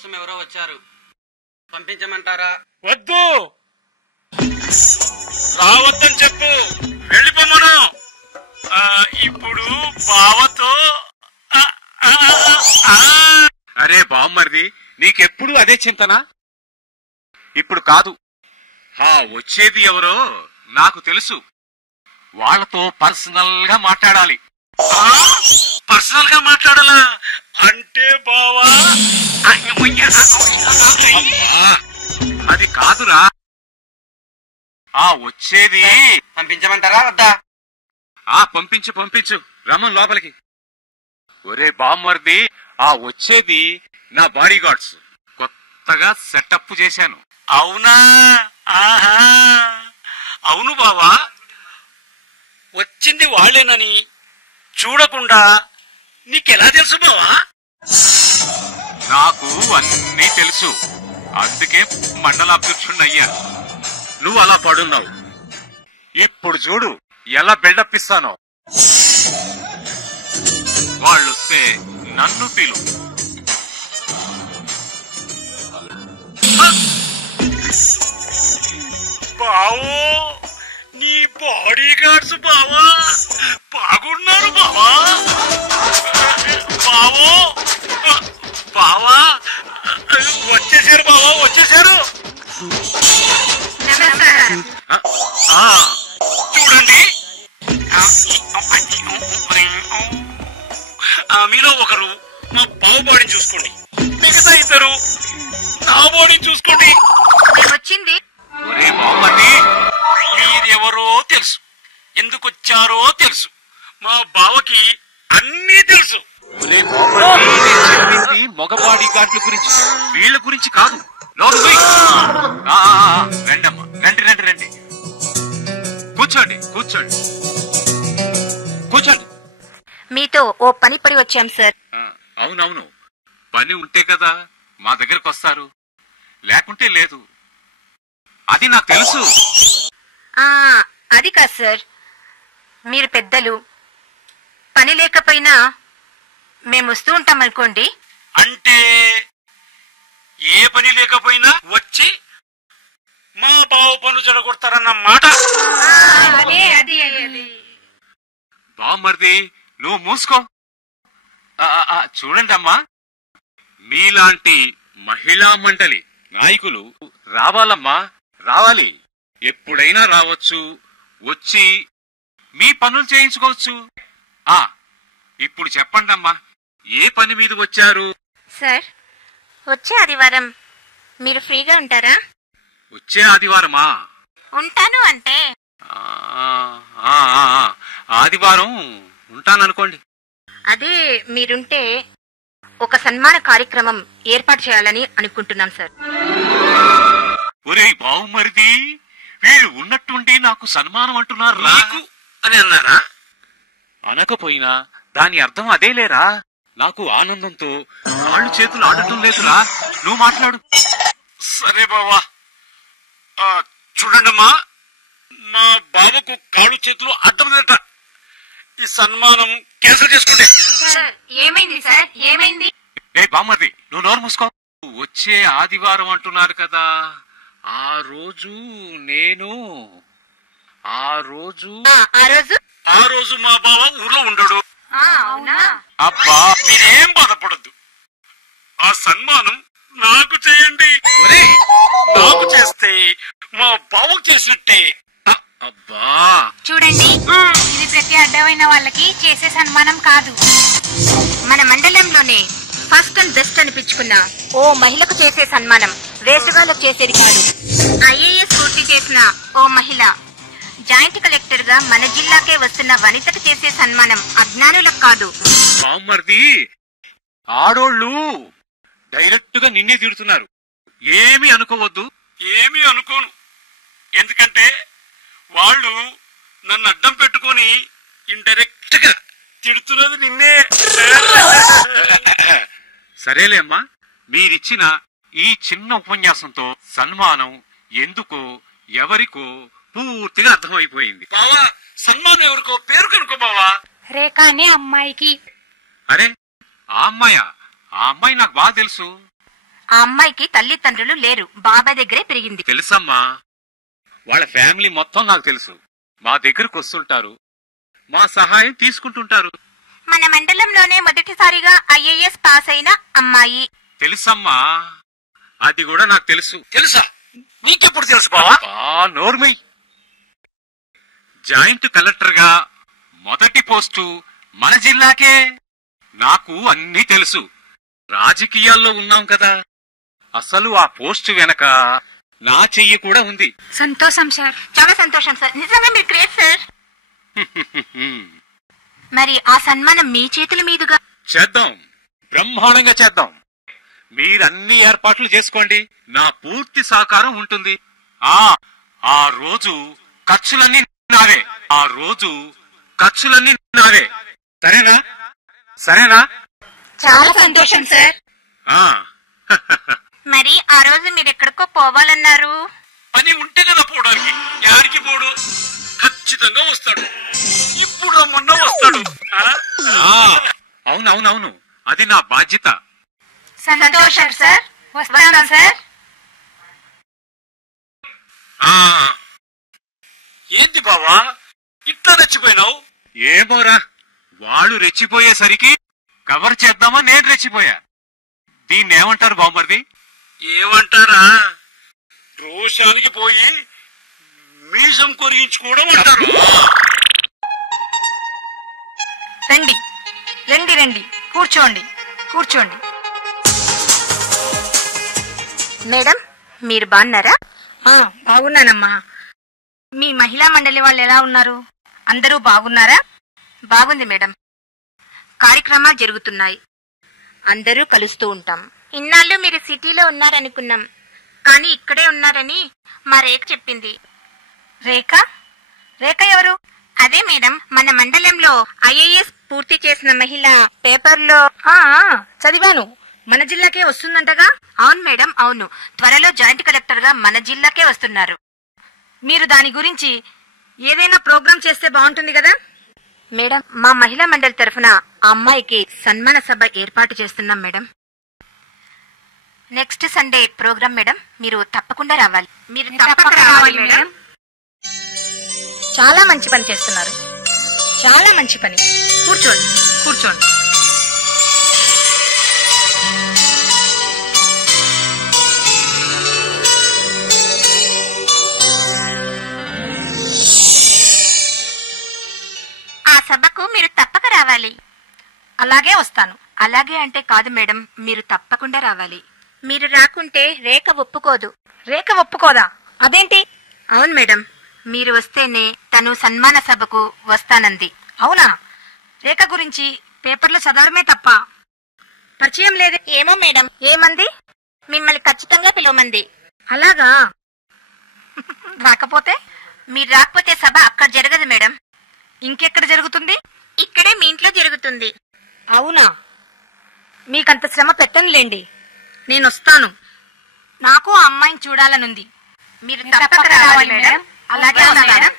కోసం ఎవరో వచ్చారు, పంపించమంటారా? వద్దు, రావద్దని చెప్పు, వెళ్ళిపోమను. ఇప్పుడు బావతో. అరే బామ్మర్ది, నీకెప్పుడు అదే చింతనా? ఇప్పుడు కాదు, వచ్చేది ఎవరో నాకు తెలుసు. వాళ్లతో పర్సనల్ గా మాట్లాడాలి. పర్సనల్ గా మాట్లాడాలా అంటే బావా? అది కాదురా, వచ్చేది. పంపించమంటారా వద్దా? పంపించు పంపించు, రమ్మన్ లోపలికి. ఒరే బామ్మర్ది, వచ్చేది నా బాడీ గార్డ్స్. కొత్తగా సెటప్ చేశాను. అవునా? ఆహా, అవును బావా. వచ్చింది వాళ్ళేనని చూడకుండా నీకెలా తెలుసు బావా? నాకు అన్నీ తెలుసు, అందుకే మండలాధ్యక్షుణ్ణయ్యా. నువ్వు అలా పడున్నావు. ఇప్పుడు చూడు ఎలా బిల్డప్ ఇస్తానో. వాళ్ళొస్తే నన్ను పిలు. బావో, నీ బాడీ గార్డ్స్ బావా బాగున్నారు బావా. బావో బావా, వచ్చేసారు బావా, వచ్చేసారు. చూడండి, మీలో ఒకరు మా బావ బాడీని చూసుకోండి, మిగతా ఇద్దరు నా బాడీని చూసుకోండి. వచ్చింది మీరెవరో తెలుసు, ఎందుకు వచ్చారో తెలుసు, మా బావకి అన్నీ తెలుసు. మగ బాడీ గార్డుల గురించి, వీళ్ళ గురించి కాదు. రండమ్మా, రండి రండి రండి, కూర్చోండి కూర్చోండి కూర్చోండి. మీతో ఓ పని పడి వచ్చాం సార్. అవునవును, పని ఉంటే కదా మా దగ్గరకు వస్తారు, లేకుంటే లేదు. అది నాకు తెలుసు. అది కాదు సార్, మీరు పెద్దలు, పని లేకపోయినా మేము వస్తూ ఉంటాం అనుకోండి. అంటే ఏ పని లేకపోయినా వచ్చి మా బావ పనులు చెడగొడతారన్న మాట. బామ్మర్ది, నువ్వు మూసుకో. చూడండి అమ్మా, మీలాంటి మహిళా మండలి నాయకులు రావాలమ్మా, రావాలి. ఎప్పుడైనా రావచ్చు, వచ్చి మీ పనులు చేయించుకోవచ్చు. ఇప్పుడు చెప్పండి అమ్మా, ఏ పని మీద వచ్చారు? సార్, వచ్చే ఆదివారం మీరు ఫ్రీగా ఉంటారా? వచ్చే ఆదివారమా? ఉంటాను అంటే ఆదివారం ఉంటాననుకోండి. అదే మీరుంటే ఒక సన్మాన కార్యక్రమం ఏర్పాటు చేయాలని అనుకుంటున్నాం సార్. ఒరే బావుమరిది, వీళ్ళు ఉన్నట్టుండి నాకు సన్మానం అంటున్నారు నీకు అని అన్నారా? అనకపోయినా దాని అర్థం అదేలేరా. నాకు ఆనందంతో కాళ్ళు చేతులు ఆడటం లేదురా. నువ్వు మాట్లాడు. సరే బావా, చూడండమ్మా, మా బాబుకు కాళ్ళు చేతులు అడ్డం లేట. ఈ సన్మానం క్యాన్సిల్ చేసుకోండి. ఏమైంది సార్, ఏమైంది? ఏ బామ్మది, నువ్వు నోరు మూసుకో. వచ్చే ఆదివారం అంటున్నారు కదా, ఆ రోజు నేను ఆ రోజు మా బావ ఊర్లో ఉండడు. అబ్బా, మీరేం బాధపడద్దు, ఆ సన్మానం నాకు చేయండి. నాకు చేస్తే మా బావకు చేసినట్టే. అబ్బా చూడండి, ఇది ప్రతి అడ్డమైన వాళ్ళకి చేసే సన్మానం కాదు. మన మండలంలోనే ఫస్ట్ అండ్ బెస్ట్ అనిపించుకున్న ఓ మహిళకు చేసే సన్మానం వేసుగాలకు చేసేది కాదు. ఐఏఎస్ పూర్తి చేసిన ఓ మహిళ జాయింట్ కలెక్టర్ గా మన జిల్లాకే వస్తున్న వనితకు చేసే సన్మానం అజ్ఞానులకు కాదు. బామ్మర్ది, ఆడోళ్ళు డైరెక్ట్ గా నిన్నే తిడుతున్నారు. ఏమీ అనుకోవద్దు. ఏమీ అనుకోను, ఎందుకంటే వాళ్ళు నన్ను అడ్డం పెట్టుకుని ఇండైరెక్ట్ గా తిడుతున్నది నిన్నే. సరేలే అమ్మా, మీరిచ్చిన ఈ చిన్న ఉపన్యాసంతో సన్మానం ఎందుకో ఎవరికో పూర్తిగా అర్థమైపోయింది. బావా, సన్మానం ఎవరికో పేరు కనుకో బావా. రేఖా అనే అమ్మాయికి. అరే, ఆ అమ్మాయి నాకు బాగా తెలుసు. ఆ అమ్మాయికి తల్లిదండ్రులు లేరు, బాబాయ్ దగ్గరే పెరిగింది. తెలుసమ్మా, వాళ్ళ ఫ్యామిలీ మొత్తం నాకు తెలుసు. మా దగ్గరకు వస్తుంటారు, మా సహాయం తీసుకుంటుంటారు. మన మండలంలోనే మొదటిసారిగా IAS పాస్ అయిన అమ్మాయి. తెలుసమ్మా, అది కూడా నాకు తెలుసు. తెలుసా? నీకెప్పుడు తెలుసు బావా? నోర్మై. జాయింట్ కలెక్టర్ గా మొదటి పోస్టు మన జిల్లాకే. నాకు అన్నీ తెలుసు. రాజకీయాల్లో ఉన్నాం కదా, అసలు ఆ పోస్టు వెనక నా చెయ్యి కూడా ఉంది. సంతోషం సార్, చాలా సంతోషం సార్. నిజంగా మీరు గ్రేట్ సార్. మరి ఆ సన్మానం మీ చేతుల మీదుగా చేద్దాం, బ్రహ్మాండంగా చేద్దాం. మీరన్ని ఏర్పాట్లు చేసుకోండి, నా పూర్తి సహకారం ఉంటుంది. ఆ రోజు ఖర్చులన్నీ నావే. సరేనా? చాలా సంతోషం సార్. మరి ఆ రోజు మీరెక్కడికో పోవాలన్నారు. పని ఉంటే కదా పోవడానికి. యారికి పోడు? ఖచ్చితంగా వస్తాడు. ఇప్పుడు రమ్మన్నా వస్తాడు. అవునవునవును, అది నా బాధ్యత. సంతోషం సార్, వస్తాను సార్. ఏంది బావా ఇట్లా రెచ్చిపోయినావు? ఏమోరా, వాళ్ళు రెచ్చిపోయేసరికి కవర్ చేద్దామా నేను రెచ్చిపోయా. దీన్నేమంటారు బామ్మర్ది? ఏమంటారా? రోషానికి పోయి మీసం కొరిగించుకోవడం అంటారు. రండి రండి రండి, కూర్చోండి. మేడం, మీరు బాగున్నారా? బాగున్నానమ్మా. మీ మహిళా మండలి వాళ్ళు ఎలా ఉన్నారు? అందరూ బాగున్నారా? బాగుంది మేడం. కార్యక్రమాలు జరుగుతున్నాయి, అందరూ కలుస్తూ ఉంటాం. ఇన్నాళ్ళు మీరు సిటీలో ఉన్నారనుకున్నాం, కానీ ఇక్కడే ఉన్నారని మా రేఖ చెప్పింది. రేఖ ఎవరు? అదే మేడం, మన మండలంలో IAS పూర్తి చేసిన మహిళ. పేపర్లో చదివాను, మన జిల్లాకే వస్తుందంటగా. అవును మేడం, అవును. త్వరలో జాయింట్ కలెక్టర్ గా మన జిల్లాకే వస్తున్నారు. మీరు దాని గురించి ఏదైనా ప్రోగ్రాం చేస్తే బాగుంటుంది కదా మేడం. మా మహిళా మండలి తరఫున ఆ అమ్మాయికి సన్మాన సభ ఏర్పాటు చేస్తున్నాం madam. Next Sunday programme madam, మీరు తప్పకుండా రావాలి. మేడం. చాలా మంచి పని చేస్తున్నారు, చాలా మంచి పని. కూర్చోండి. ఆ సభకు మీరు తప్పక రావాలి. అలాగే వస్తాను. అలాగే అంటే కాదు మేడం, మీరు తప్పకుండా రావాలి. మీరు రాకుంటే రేఖ ఒప్పుకోదు. రేఖ ఒప్పుకోదా? అదేంటి? అవును మేడం, మీరు వస్తేనే తను సన్మాన సభకు వస్తానంది. అవునా? రేఖ గురించి పేపర్లో చదవడమే తప్ప పరిచయం లేదే. ఏమో మేడం. ఏమంది? మిమ్మల్ని ఖచ్చితంగా పిలవమంది. అలాగా? రాకపోతే? మీరు రాకపోతే సభ అక్కడ జరగదు మేడం. ఇంకెక్కడ జరుగుతుంది? ఇక్కడే మీ ఇంట్లో జరుగుతుంది. అవునా? మీకంత శ్రమ పెట్టనులేండి, నేను వస్తాను. నాకు ఆ అమ్మాయిని చూడాలనుంది. మీరు తప్పక రావాలి మేడం. అలాగే మేడం.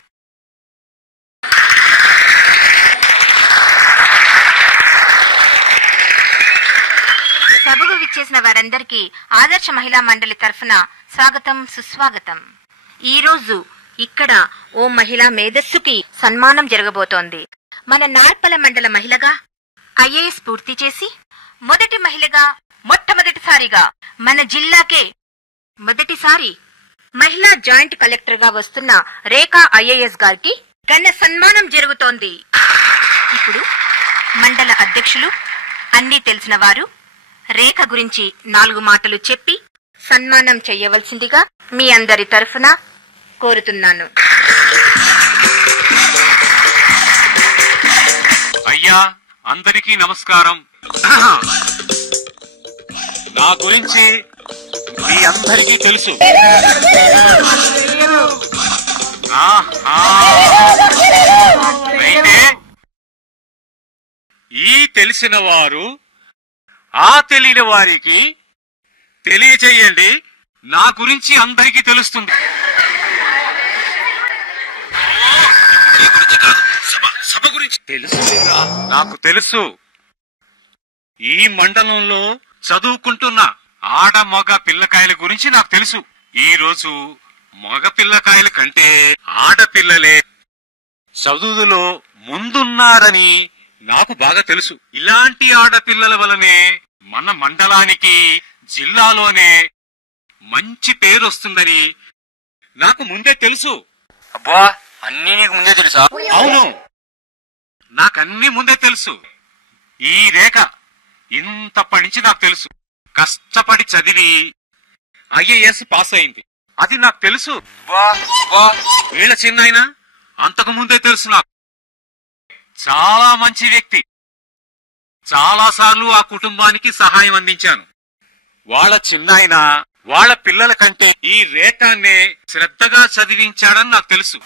సభకు విచ్చేసిన వారందరికీ ఆదర్శ మహిళా మండలి తరఫున స్వాగతం, సుస్వాగతం. ఈ రోజు ఇక్కడ ఓ మహిళా మేధస్సుకి సన్మానం జరగబోతోంది. మన నార్పల మండల మహిళగా IAS పూర్తి చేసి మొదటి మహిళగా మొట్టమొదటిసారిగా మన జిల్లాకే మొదటిసారి మహిళా జాయింట్ కలెక్టర్ గా వస్తున్న రేఖా IAS గారికి ఘన సన్మానం జరుగుతోంది. ఇప్పుడు మండల అధ్యక్షులు, అన్నీ తెలిసిన వారు రేఖ గురించి 4 మాటలు చెప్పి సన్మానం చెయ్యవలసిందిగా మీ అందరి తరఫున కోరుతున్నాను. అయ్యా, అందరికీ నమస్కారం. నా గురించి మీ అందరికీ తెలుసు. అయితే ఈ తెలిసిన వారు ఆ తెలియని వారికి తెలియచేయండి. నా గురించి అందరికీ తెలుస్తుంది. సభ గురించి తెలుసు, నాకు తెలుసు. ఈ మండలంలో చదువుకుంటున్న ఆడ మగ పిల్లకాయల గురించి నాకు తెలుసు. ఈ రోజు మగ పిల్లకాయల కంటే ఆడపిల్లలే చదువులో ముందున్నారని నాకు బాగా తెలుసు. ఇలాంటి ఆడపిల్లల వలనే మన మండలానికి జిల్లాలోనే మంచి పేరు వస్తుందని నాకు ముందే తెలుసు. అబ్బా, అన్నీ నీకు ముందే తెలుసా? అవును, నాకన్నీ ముందే తెలుసు. ఈ రేఖ ఇంతప్పటి నుంచి నాకు తెలుసు. కష్టపడి చదివి ఐఏఎస్ పాస్ అయింది, అది నాకు తెలుసు. వీళ్ళ చిన్నాయన అంతకు ముందే తెలుసు నాకు. చాలా మంచి వ్యక్తి. చాలా సార్లు ఆ కుటుంబానికి సహాయం అందించాను. వాళ్ళ చిన్నాయన వాళ్ళ పిల్లల కంటే ఈ రేఖాన్నే శ్రద్ధగా చదివించాడని నాకు తెలుసు.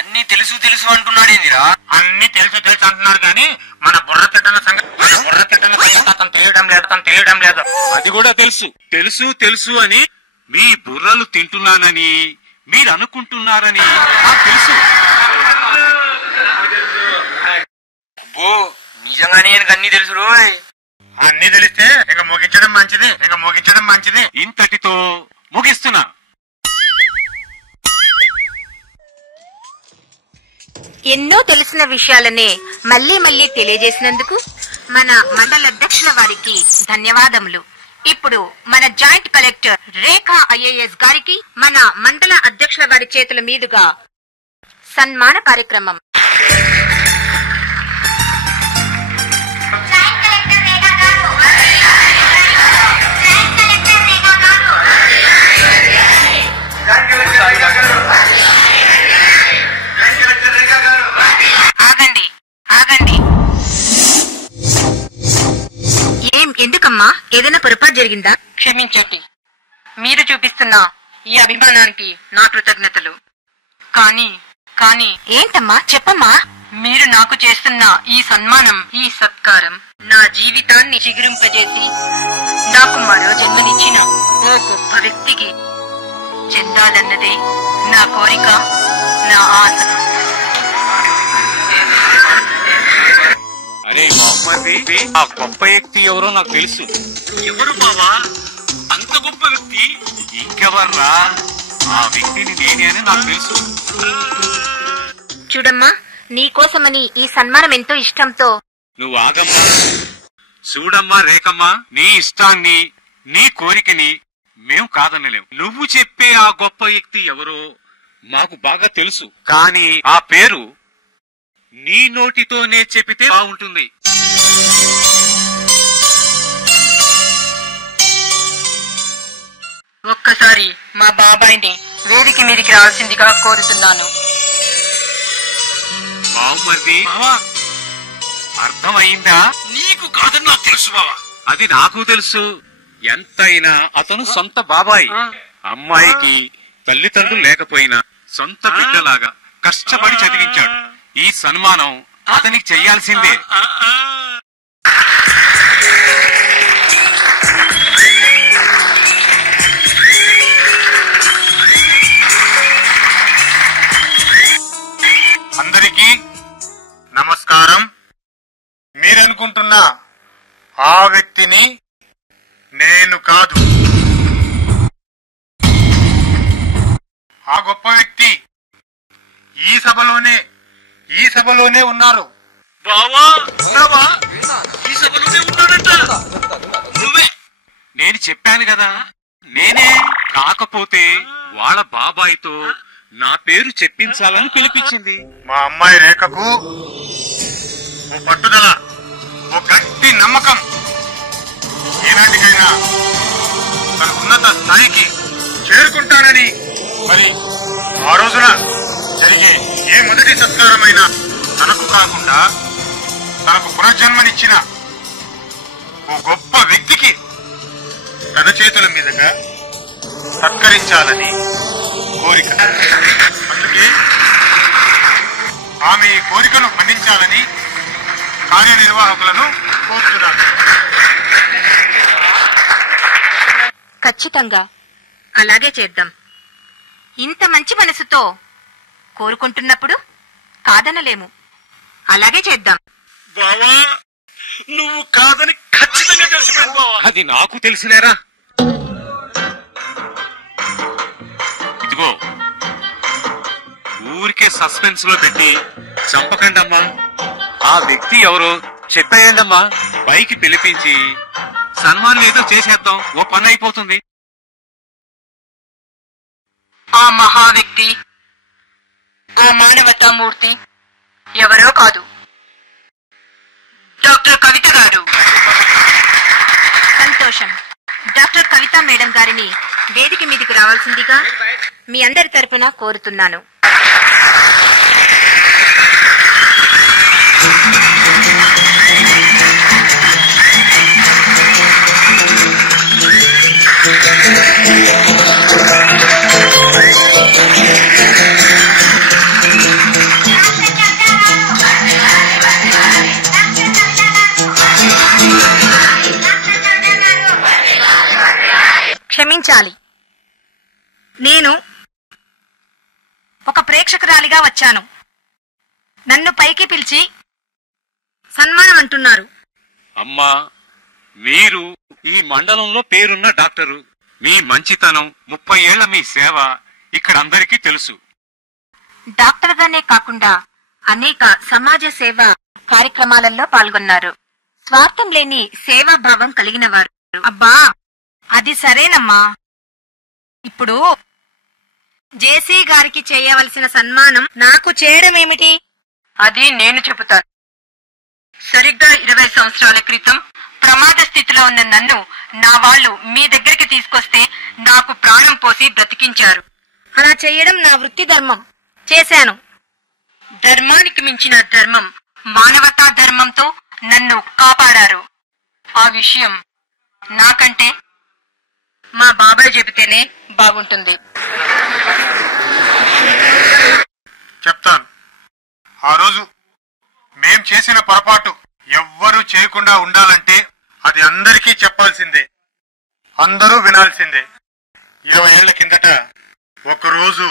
అన్ని తెలుసు తెలుసు అంటున్నాడేందిరా? అన్ని తెలుసు తెలుసు అంటున్నారు కానీ మన బుర్ర తిట్టన సంగతి అతను తెలియడం లేదు. అది కూడా తెలుసు. తెలుసు తెలుసు అని మీ బుర్రలు తింటున్నానని మీరు అనుకుంటున్నారని నాకు తెలుసు. అబ్బో, నిజంగానే எனக்கு అన్ని తెలుసు రోయ్. అన్ని తెలిస్తే ఇక ముగించడం మంచిది. ఇంతటితో ముగిస్తున్నా. ఎన్నో తెలిసిన విషయాలనే మళ్లీ మళ్లీ తెలియజేసినందుకు మన మండల అధ్యక్షుల వారికి ధన్యవాదములు. ఇప్పుడు మన జాయింట్ కలెక్టర్ రేఖా ఐఏఎస్ గారికి మన మండల అధ్యక్షుల వారి చేతుల మీదుగా సన్మాన కార్యక్రమం. ఆగండి ఆగండి. ఎందుకమ్మా, ఏదైనా పొరపాటు జరిగిందా? క్షమించండి, మీరు చూపిస్తున్న ఈ అభిమానానికి నా కృతజ్ఞతలు. కానీ ఏంటమ్మా, చెప్పమ్మా. మీరు నాకు చేస్తున్న ఈ సన్మానం, ఈ సత్కారం నా జీవితాన్ని చిగురింపజేసి నాకు మరో జన్మనిచ్చిన ఓ గొప్ప వ్యక్తికి చెందాలన్నదే నా కోరిక, నా ఆశ. అరే బామ్మర్ది, ఆ గొప్ప వ్యక్తి ఎవరో నాకు తెలుసు. ఎవరు బావా అంత గొప్ప వ్యక్తి? ఇంకెవర్రా, ఆ వ్యక్తిని నేనే అని నాకు తెలుసు. చూడమ్మా, నీకోసమని ఈ సన్మానం ఎంతో ఇష్టంతో. నువ్వు ఆగమ్మా. చూడమ్మా రేఖమ్మా, నీ ఇష్టాన్ని నీ కోరికని మేం కాదనలేం. నువ్వు చెప్పే ఆ గొప్ప వ్యక్తి ఎవరో మాకు బాగా తెలుసు. కానీ ఆ పేరు నీ నోటితోనే చెప్పితే బాగుంటుంది. ఒక్కసారి మా బాబాయిని వేదిక మీదికి రావాల్సిందిగా కోరుతున్నాను. బావుమర్ది, అర్థమైందా? నీకు కాదని నాకు తెలుసు బావా. అది నాకు తెలుసు. ఎంతైనా అతను సొంత బాబాయ్. అమ్మాయికి తల్లిదండ్రులు లేకపోయినా సొంత బిడ్డలాగా కష్టపడి చదివించాడు. ఈ సన్మానం అతనికి చెయ్యాల్సిందే. అందరికీ నమస్కారం. మీరనుకుంటున్న ఆ వ్యక్తిని నేను కాదు. ఆ గొప్ప వ్యక్తి ఈ సభలోనే ఉన్నారు. బావా, ఉన్నావా? ఈ సభలోనే ఉన్నాడంట. నువ్వే. నేను చెప్పాను కదా, నేనే. కాకపోతే వాళ్ళ బాబాయ్తో నా పేరు చెప్పించాలని పిలిపించింది. మా అమ్మాయి రేఖకు ఓ పట్టుదల, ఓ గట్టి నమ్మకం. ఏనాటికైనా తన ఉన్నత స్థాయికి చేరుకుంటానని, మరి ఆ రోజున జరిగే ఏ మొదటి సత్కారమైనా తనకు కాకుండా తనకు పునర్జన్మనిచ్చిన ఓ గొప్ప వ్యక్తికి తన చేతుల మీదుగా సత్కరించాలని కోరిక. అందుకే ఆమె ఈ కోరికను ఖండించాలని కార్యనిర్వాహకులను కోరుతున్నాను. ఖచ్చితంగా అలాగే చేద్దాం. ఇంత మంచి మనసుతో కోరుకుంటున్నప్పుడు కాదనలేము. అలాగే చేద్దాం. బావా, నువ్వు కాదని ఖచ్చితంగా తెలిసిపోయింది బావా. అది నాకు తెలిసిలేరా. ఊరికే సస్పెన్స్ లో పెట్టి చంపకండమ్మా. ఆ వ్యక్తి ఎవరో చెప్పేయండమ్మా. పైకి పిలిపించి సన్మానం ఏదో చేసేద్దాం, ఓ పని అయిపోతుంది. ఆ మహా వ్యక్తి, ఆ మానవతామూర్తి ఎవరో కాదు, డాక్టర్ కవిత గారు. సంతోషం. డాక్టర్ కవిత మేడం గారిని వేదిక మీదకి రావాల్సిందిగా మీ అందరి తరపున కోరుతున్నాను. క్షమించాలి, నేను ఒక ప్రేక్షకురాలిగా వచ్చాను. నన్ను పైకి పిలిచి సన్మానం అంటున్నారు. అమ్మా, మీరు ఈ మండలంలో పేరున్న డాక్టరు. మీ మంచితనం, 30 ఏళ్ల మీ సేవ ఇక్కడ అందరికీ తెలుసు. డాక్టర్ గానే కాకుండా అనేక సమాజ సేవ కార్యక్రమాలలో పాల్గొన్నారు. స్వార్థం లేని సేవాభావం కలిగిన వారు. అబ్బా, అది సరేనమ్మా. ఇప్పుడు జేసీ గారికి చేయవలసిన సన్మానం నాకు చేయడం ఏమిటి? అది నేను చెబుతాను. సరిగ్గా 20 సంవత్సరాల క్రితం ప్రమాద స్థితిలో ఉన్న నన్ను నా వాళ్ళు మీ దగ్గరికి తీసుకొస్తే నాకు ప్రాణం పోసి బ్రతికించారు. అలా చేయడం నా వృత్తి ధర్మం. చేశాను. ధర్మానికి మించిన ధర్మం, మానవతా ధర్మంతో నన్ను కాపాడారు. ఆ విషయం నాకంటే మా బాబాయ్ చెబితేనే బాగుంటుంది. చెప్తాను. ఆ రోజు మేం చేసిన పొరపాటు ఎవ్వరూ చేయకుండా ఉండాలంటే అది అందరికీ చెప్పాల్సిందే, అందరూ వినాల్సిందే. 20 ఏళ్ల కిందట ఒకరోజు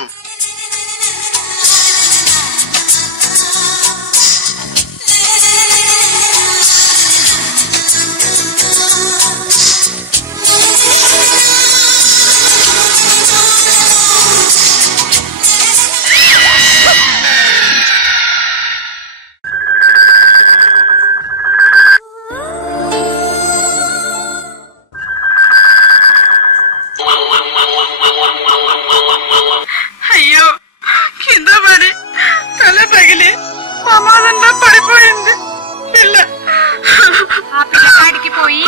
అయ్యో, కింద పడి తల పగిలి ప్రమాదంలో పడిపోయింది పిల్ల. ఆ పిల్లకాడికి పోయి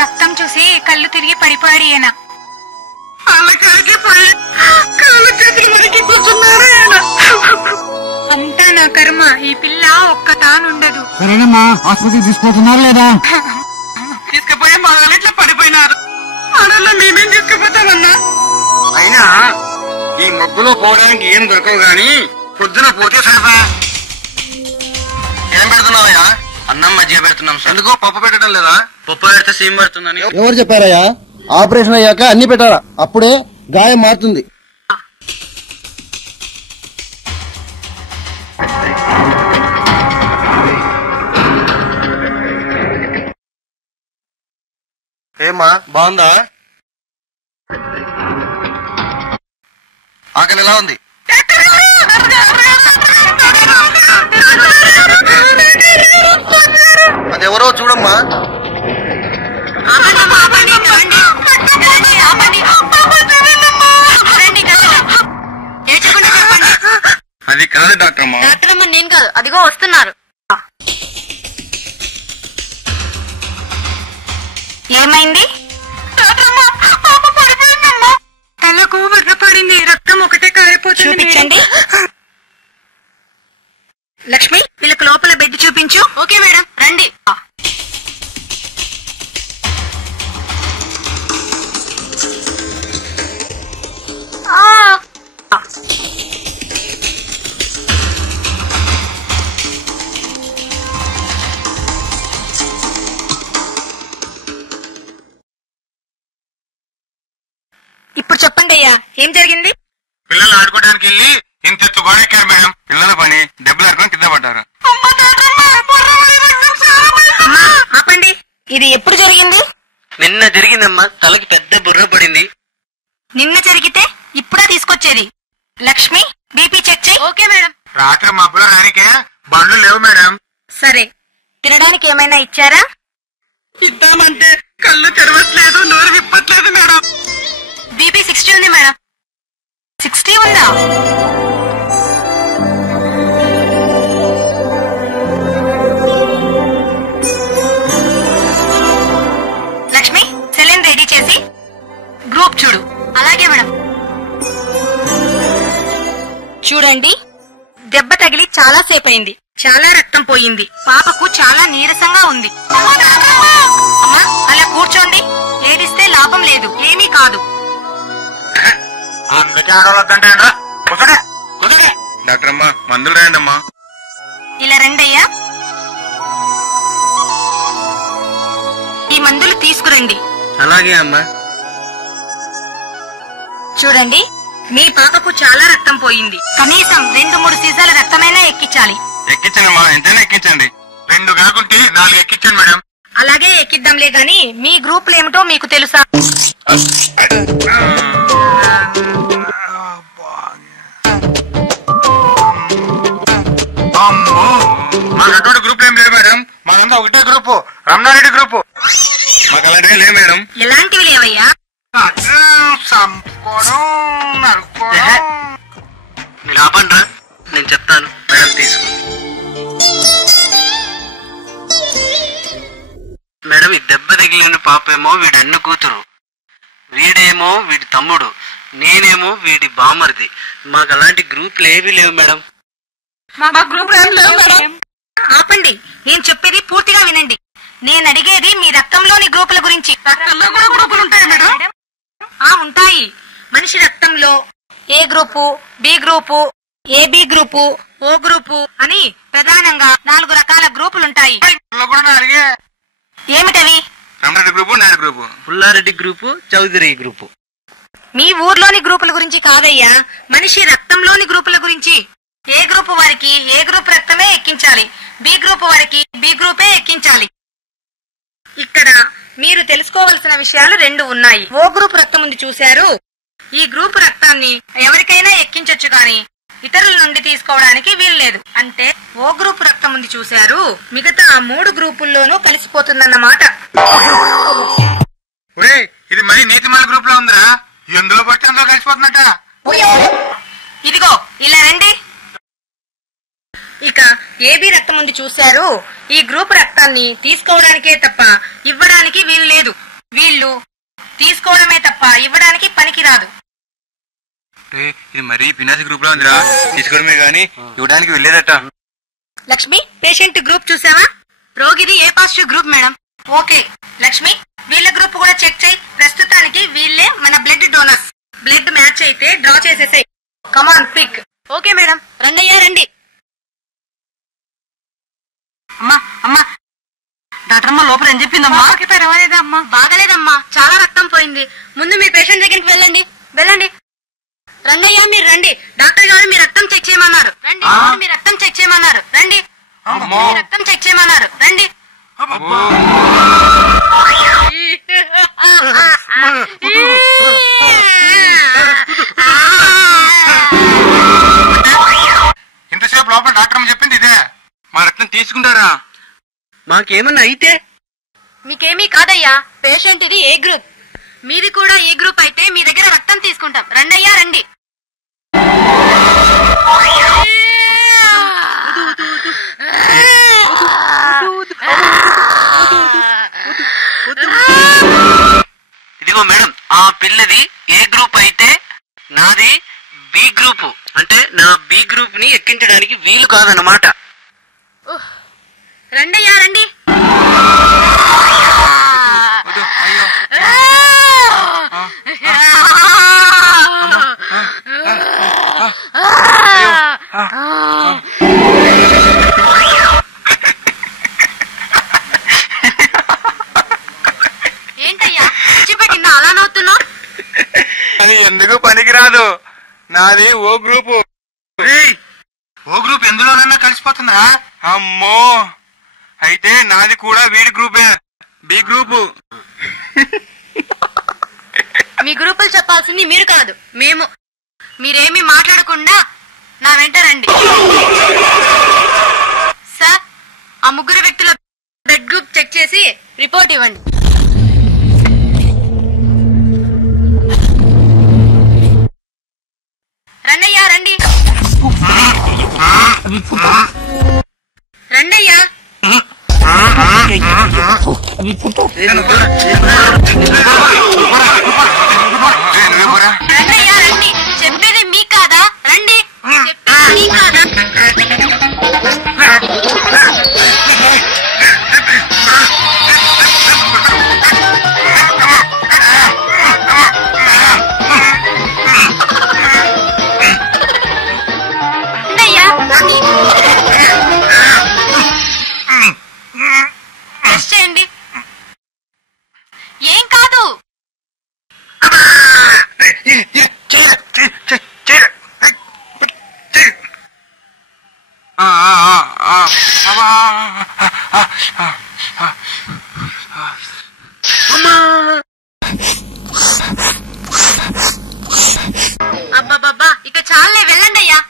రక్తం చూసి కళ్ళు తిరిగి పడిపోయాడు ఈయన. పిల్లకాడికి పోయి కళ్ళు చేతులు వరికి కూర్చున్నారు ఈయన. అంతా నా కర్మ. ఈ పిల్ల ఒక్కతానుండదు. సరేనమ్మా, ఆసుపత్రికి తీసుకుపోతున్నారు లేదా? తీసుకుపోయే మగాళ్ళు ఇట్లా పడిపోయినారు. ఆడల్లో మేమేం తీసుకుపోతామన్నా? అయినా ఈ మబ్బులో పోవడానికి ఏం దొరకవు గాని పొద్దున పోతే సరిపా. ఏం పెడుతున్నావయ్యా? అన్నం మజ్జిగ పెడుతున్నాం సార్. ఎందుకో పప్పు పెట్టడం లేదా? పప్పు పెడితే సీమ్ పడుతుందని. ఎవరు చెప్పారయ్యా? ఆపరేషన్ అయ్యాక అన్ని పెట్టారా, అప్పుడే గాయం మారుతుంది. ఏమా, బాగుందా? ఆకలి ఎలా ఉంది? అదెవరో చూడమ్మా. అది కాదు డాక్టర్ అమ్మా. డాక్టర్ అమ్మ నేను కాదు, అదిగో వస్తున్నారు. ఏమైంది? తలకు పడింది, రక్తం ఒకటే కారిపోతుంది. చూపించండి. లక్ష్మి, వీళ్ళకి లోపల బెడ్ చూపించు. ఓకే మేడం, రండి. ఇప్పుడు చెప్పండి అయ్యా, ఏం జరిగింది? పిల్లలు ఆడుకోవడానికి వెళ్ళి ఇంత గోడెక్కారు మేడం. పిల్లల పని దెబ్బలు ఆడుకొని కింద పడ్డారు. ఆపండి. ఇది ఎప్పుడు జరిగింది? నిన్న జరిగిందమ్మా. తలకి పెద్ద బుర్ర పడింది. నిన్న జరిగితే ఇప్పుడే తీసుకొచ్చేది. లక్ష్మి, బీపీ చెక్ చేయి. Okay madam. రాత్రి మబ్బులో రానికే బండ్లు లేవు మేడం. సరే, తినడానికి ఏమైనా ఇచ్చారా? ఇద్దామంటే కళ్ళు తెరవట్లేదు, నోరు విప్పట్లేదు మేడం. బీపీ 60 ఉంది మేడం. 60 ఉందా? లక్ష్మి, సెలైన్ రెడీ చేసి గ్రూప్ చూడు. అలాగే మేడం. చూడండి, దెబ్బ తగిలి చాలా సేపు అయింది. చాలా రక్తం పోయింది. పాపకు చాలా నీరసంగా ఉంది. అమ్మా, అలా కూర్చోండి. ఏడిస్తే లాభం లేదు, ఏమీ కాదు. అందుకే ఆడవాళ్ళంటే డాక్టర్ అమ్మా మందులు రాయండి అమ్మా. ఇలా రండయ్యా, ఈ మందులు తీసుకురండి. అలాగే అమ్మా. చూడండి, మీ పాపకు చాలా రక్తం పోయింది. కనీసం 2-3 సీసాల రక్తమైనా ఎక్కించాలి. ఎక్కించండి అమ్మా, ఎంతైనా ఎక్కించండి. 2 కాకుంటే 4 ఎక్కించండి మేడం. అలాగే ఎక్కిద్దాంలే గాని మీ గ్రూపులు ఏమిటో మీకు తెలుసా? అమ్మో, మాకు అటువంటి గ్రూప్ ఏం లేదు మేడం. మాకంతా ఒకటే గ్రూపు, రమణారెడ్డి గ్రూపు. మాకు అలాంటివి లేదు మేడం. ఎలాంటివి లేవయ్యా? మీరు ఆపండ్రా, నేను చెప్తాను. మేడం తీసుకో మేడం, ఈ దెబ్బ తగిలిన పాపేమో వీడి అన్న కూతురు, వీడేమో వీడి తమ్ముడు, నేనేమో వీడి బామర్ది. మాకు అలాంటి గ్రూపులు ఏవీ లేవు మేడం. ఆపండి, నేను చెప్పేది పూర్తిగా వినండి. నేను అడిగేది మీ రక్తంలోని గ్రూపుల గురించి. గ్రూపులు ఉంటాయి మేడం? ఉంటాయి. మనిషి రక్తంలో A group, B group, AB group, O group అని ప్రధానంగా 4 రకాల గ్రూపులుంటాయి. ఏమిటవి? Ramana Reddy group, Naidu group, Pulla Reddy group, Chowdary group. మీ ఊర్లోని గ్రూపుల గురించి కాదయ్యా, మనిషి రక్తంలోని గ్రూపుల గురించి. ఏ గ్రూపు వారికి ఏ గ్రూప్ రక్తమే ఎక్కించాలి, బి గ్రూప్ వారికి బి గ్రూపే ఎక్కించాలి. ఇక్కడ మీరు తెలుసుకోవలసిన విషయాలు 2 ఉన్నాయి. ఓ గ్రూప్ రక్తం ఉంది చూశారు, ఈ గ్రూప్ రక్తాన్ని ఎవరికైనా ఎక్కించొచ్చు గాని ఇతరుల నుండి తీసుకోవడానికి వీల్లేదు. అంటే ఓ గ్రూప్ రక్తం ఉంది చూశారు, మిగతా 3 గ్రూపుల్లోనూ కలిసిపోతుందన్నమాట. ఇది మరీ నీతిమాల గ్రూప్ లో ఉందిరా. ఎందులో పడితే అందులో కలిసిపోతున్నట్ట. ఇదిగో ఇలా రండి. ఇక ఏబి రక్తం ఉంది చూశారు, ఈ గ్రూప్ రక్తాన్ని తీసుకోవడానికే తప్ప ఇవ్వడానికి వీలు లేదు. వీళ్ళు తీసుకోవడమే తప్ప ఇవ్వడానికి పనికిరాదు. ఇది మరీ పినాసి గ్రూప్ లో ఉందిరా. తీసుకోవడమే గాని ఇవ్వడానికి వెళ్ళేదట. లక్ష్మి, పేషెంట్ గ్రూప్ చూసావా? రోగిది A positive group madam. Okay Lakshmi, వీళ్ళ గ్రూప్ కూడా చెక్ చేయి. ప్రస్తుతానికి వీళ్ళే మన బ్లడ్ డోనర్స్. బ్లడ్ మ్యాచ్ అయితే డ్రా చేసేసాయి. Come on quick. ఓకే మేడం, రండయ్యా రండి. అమ్మా అమ్మా, డాక్టర్ అమ్మ లోపల ఏం చెప్పిందమ్మా? పర్వాలేదమ్మా, బాగలేదమ్మా, చాలా రక్తం పోయింది. ముందు మీ పేషెంట్ దగ్గరికి వెళ్ళండి. వెళ్ళండి. రండయ్యా, మీరు రండి. డాక్టర్ గారు మీ రక్తం చెక్ చేయమన్నారు. రండి. మీ రక్తం చెక్ చేయమన్నారు. రండి. మీ రక్తం చెక్ చేయమన్నారు. రండి. ఇంతసేపు లోపల డాక్టర్ అమ్మ చెప్పింది ఇదే. మా రక్తం తీసుకుంటారా? మాకేమన్నా అయితే? మీకేమీ కాదయ్యా, పేషెంట్ ఇది ఏ గ్రూప్. మీది కూడా ఏ గ్రూప్ అయితే మీ దగ్గర రక్తం తీసుకుంటాం. రండయ్యా రండి. ఇదిగో మేడం, ఆ పిల్లది ఏ గ్రూప్ అయితే నాది బి గ్రూప్. అంటే నా బి గ్రూప్ ని ఎక్కించడానికి వీలు కాదన్నమాట. రండయ్యా రండి. ఏంటయ్యా చిప్పకిందా అలా నవ్వుతున్నావు? అది ఎందుకు పనికిరాదు. నాది ఓ గ్రూపు. ఓ గ్రూప్ ఎందులోనన్నా కలిసిపోతుందా? అమ్మో, అయితే నాది కూడా వీడి గ్రూపే, బి గ్రూపు. మీ గ్రూపులు చెప్పాల్సింది మీరు కాదు, మేము. మీరేమీ మాట్లాడకుండా నా వెంట రండి. సార్, ఆ ముగ్గురు వ్యక్తుల బ్లడ్ గ్రూప్ చెక్ చేసి రిపోర్ట్ ఇవ్వండి. రండయ్యా, రండి రండయ్యా. రండయ్యా, రండి. చెప్పేది మీ కాదా? రండి, చెప్పేది మీ కాదా? టెస్ట్ చేయండి. ఏం కాదు. అబ్బాబ్బా, ఇక చాలే, వెళ్ళండి అయ్యా.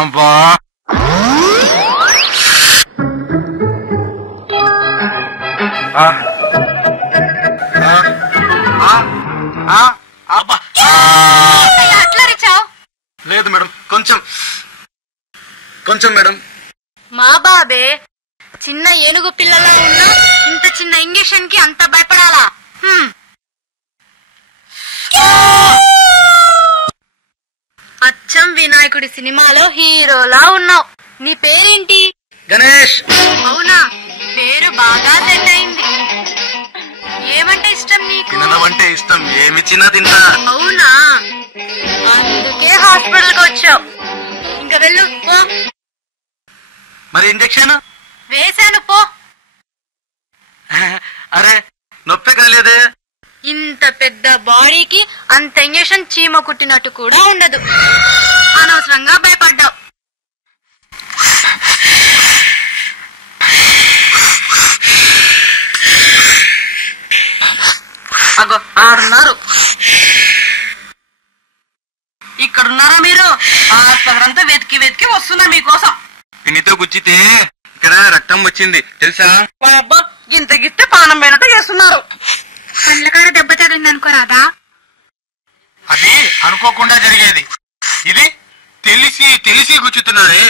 అబ్బా అట్లా రిచావు? లేదు మేడం, కొంచెం మేడం. మా బాబే చిన్న ఏనుగు పిల్లలా ఉన్నా ఇంత చిన్న ఇంజెక్షన్ కి అంత భయపడాలా? అచ్చం వినాయకుడి సినిమాలో హీరోలా ఉన్నావు. నీ పేరేంటి? గణేష్. అవునా, పేరు బాగా సెట్ అయింది. ఏమంటే ఇష్టం నీకు? తినడం అంటే ఇష్టం, ఏమిచ్చినా తింటా. అవునా, అందుకే హాస్పిటల్ కి వచ్చావు. ఇంకా వెళ్ళు పో. మరి ఇంజెక్షన్ వేశాను పో. అరే నొప్పి కాలేదే. ఇంత పెద్ద బాడీకి అంత ఇంజెక్షన్ చీమ కుట్టినట్టు కూడా ఉండదు. అనవసరంగా భయపడ్డావు. అగో ఆడున్నారు. ఇక్కడున్నారా మీరు? అంతా వెతికి వస్తున్నా మీకోసం. పిన్నితో గుచ్చితే ఇక్కడ రక్తం వచ్చింది తెలుసా? అబ్బా, ఇంత గిట్టే పానం పోయినట్టు చేస్తున్నారు. కళ్ళకాడ దెబ్బ తగిలింది అనుకోరాదా? అది అనుకోకుండా జరిగేది. ఇది తెలిసి గుచ్చుతున్నారే.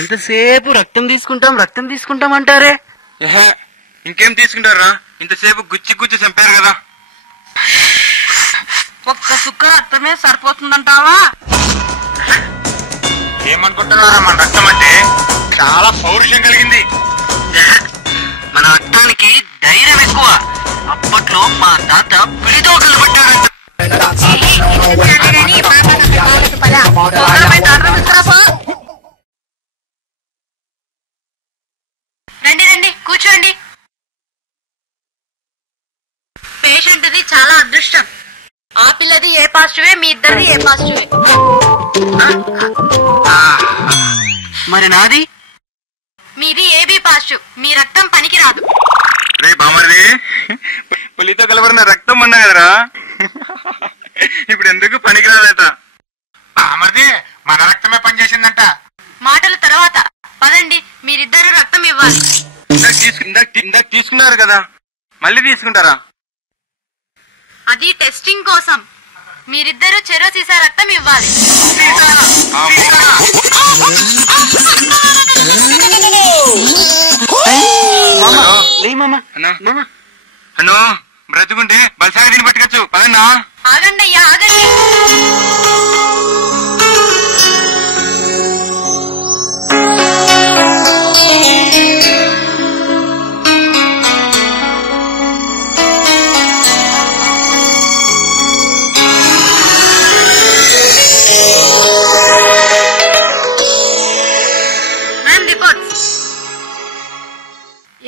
ఎంతసేపు రక్తం తీసుకుంటాం అంటారే. ఇంకేం తీసుకుంటారా? ఇంతసేపు గుచ్చి చంపారు కదా. ఒక్క సుక్క రక్తమే సరిపోతుందంటావా? ఏమనుకుంటున్నారా? మన రక్తం అంటే చాలా పౌరుషం కలిగింది. మన రక్తానికి ధైర్యం ఎక్కువ. అప్పట్లో మా తాత పిడితోకలు పట్టాడంట. రండి రండి, కూర్చోండి. పేషెంట్ది చాలా అదృష్టం. ఆ పిల్లది ఏ పాజిటివే, మీ ఇద్దరిది ఏ పాజిటివే. మరి నాది? మీది ఏబీ పాజిటివ్. మీ రక్తం పనికి రాదు. రే బామర్ది, పులితో కలవరిన రక్తం అన్నా కదరా, ఇప్పుడు ఎందుకు పనికిరాదట? బామర్ది, మన రక్తమే పనిచేసిందంట. మాటల తర్వాత పదండి, మీరిద్దరు రక్తం ఇవ్వాలి. ఇందాక తీసుకున్నారు కదా, మళ్ళీ తీసుకుంటారా? అది టెస్టింగ్ కోసం. మీరిద్దరు చెరో సీసా రక్తం ఇవ్వాలి. అన్నో బ్రతుకుంటే బల్సాగా దీన్ని పట్టుకోవచ్చు. పదన్నా. ఆగండి అయ్యా, ఆగండి.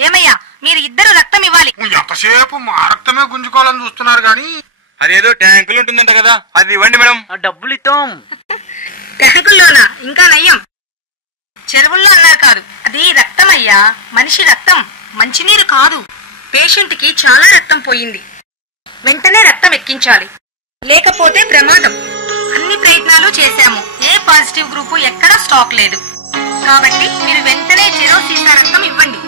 ఏమయ్యా, మీరు ఇద్దరు రక్తం ఇవ్వాలి. ఎంతసేపు మా రక్తమే గుంజుకోవాలని చూస్తున్నారు గాని, అదేదో ట్యాంకులు ఉంటుందంట కదా, అది ఇవ్వండి మేడం. డబ్బులు ఇస్తాం. ట్యాంకుల్లోనా? ఇంకా నయ్యం. చెరువుల్లో అన్నారు కాదు, అది రక్తం అయ్యా, మనిషి రక్తం, మంచినీరు కాదు. పేషెంట్ కి చాలా రక్తం పోయింది, వెంటనే రక్తం ఎక్కించాలి, లేకపోతే ప్రమాదం. అన్ని ప్రయత్నాలు చేశాము. ఏ పాజిటివ్ గ్రూపు ఎక్కడా స్టాక్ లేదు. కాబట్టి మీరు వెంటనే 0 సీసా రక్తం ఇవ్వండి.